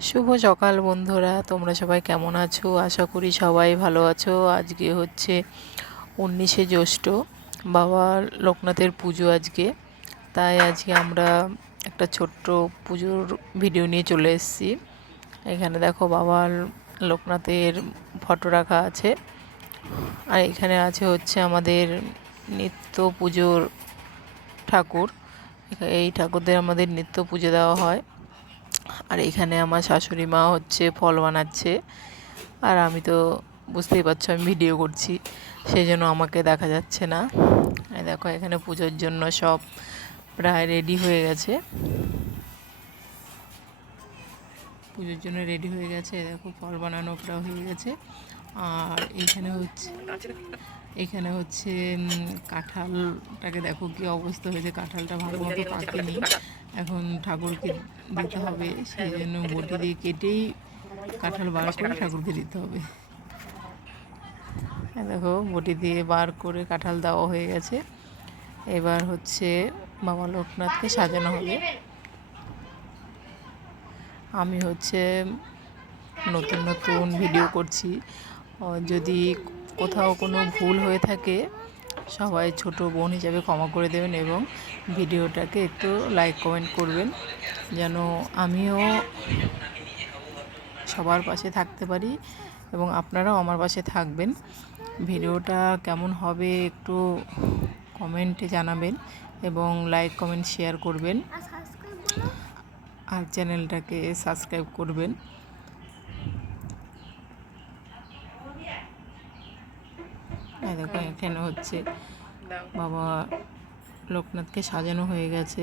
শুভ সকাল বন্ধুরা, তোমরা সবাই কেমন আছো? আশা করি সবাই ভালো আছো। আজকে হচ্ছে 19শে জ্যৈষ্ঠ, বাবা লোকনাথের পুজো আজকে। তাই আজকে আমরা একটা ছোট্ট পুজোর ভিডিও নিয়ে চলে এসেছি। এখানে দেখো বাবা লোকনাথের ফটো রাখা আছে, আর এখানে আছে হচ্ছে আমাদের নিত্য পুজোর ঠাকুর। এই ঠাকুরদের আমাদের নিত্য পুজো দেওয়া হয়। আর এখানে আমার শাশুড়ি মা হচ্ছে ফল বানাচ্ছে, আর আমি তো বুঝতেই পারছো আমি ভিডিও করছি, সেই জন্য আমাকে দেখা যাচ্ছে না। এই দেখো এখানে পুজোর জন্য সব প্রায় রেডি হয়ে গেছে, পুজোর জন্য রেডি হয়ে গেছে। দেখো ফল বানানো প্রায় হয়ে গেছে। আর এখানে হচ্ছে কাঁঠালটাকে দেখো কি অবস্থা হয়েছে, কাঁঠালটা ভালো মতো পাকেনি, এখন ঠাকুরকে দিতে হবে, সেই জন্য বটি দিয়ে কেটেই কাঁঠাল বার করে ঠাকুরকে দিতে হবে। দেখো বটি দিয়ে বার করে কাঁঠাল দেওয়া হয়ে গেছে। এবার হচ্ছে বাবা লোকনাথকে সাজানো হবে। আমি হচ্ছে নতুন নতুন ভিডিও করছি, যদি কোথাও কোনো ভুল হয়ে থাকে সবাই ছোট বোন হিসাবে ক্ষমা করে দেবেন, এবং ভিডিওটাকে একটু লাইক কমেন্ট করবেন, যেন আমিও সবার পাশে থাকতে পারি এবং আপনারাও আমার পাশে থাকবেন। ভিডিওটা কেমন হবে একটু কমেন্টে জানাবেন, এবং লাইক কমেন্ট শেয়ার করবেন, আর চ্যানেলটাকে সাবস্ক্রাইব করবেন। দেখো এখানে হচ্ছে বাবা লোকনাথকে সাজানো হয়ে গেছে।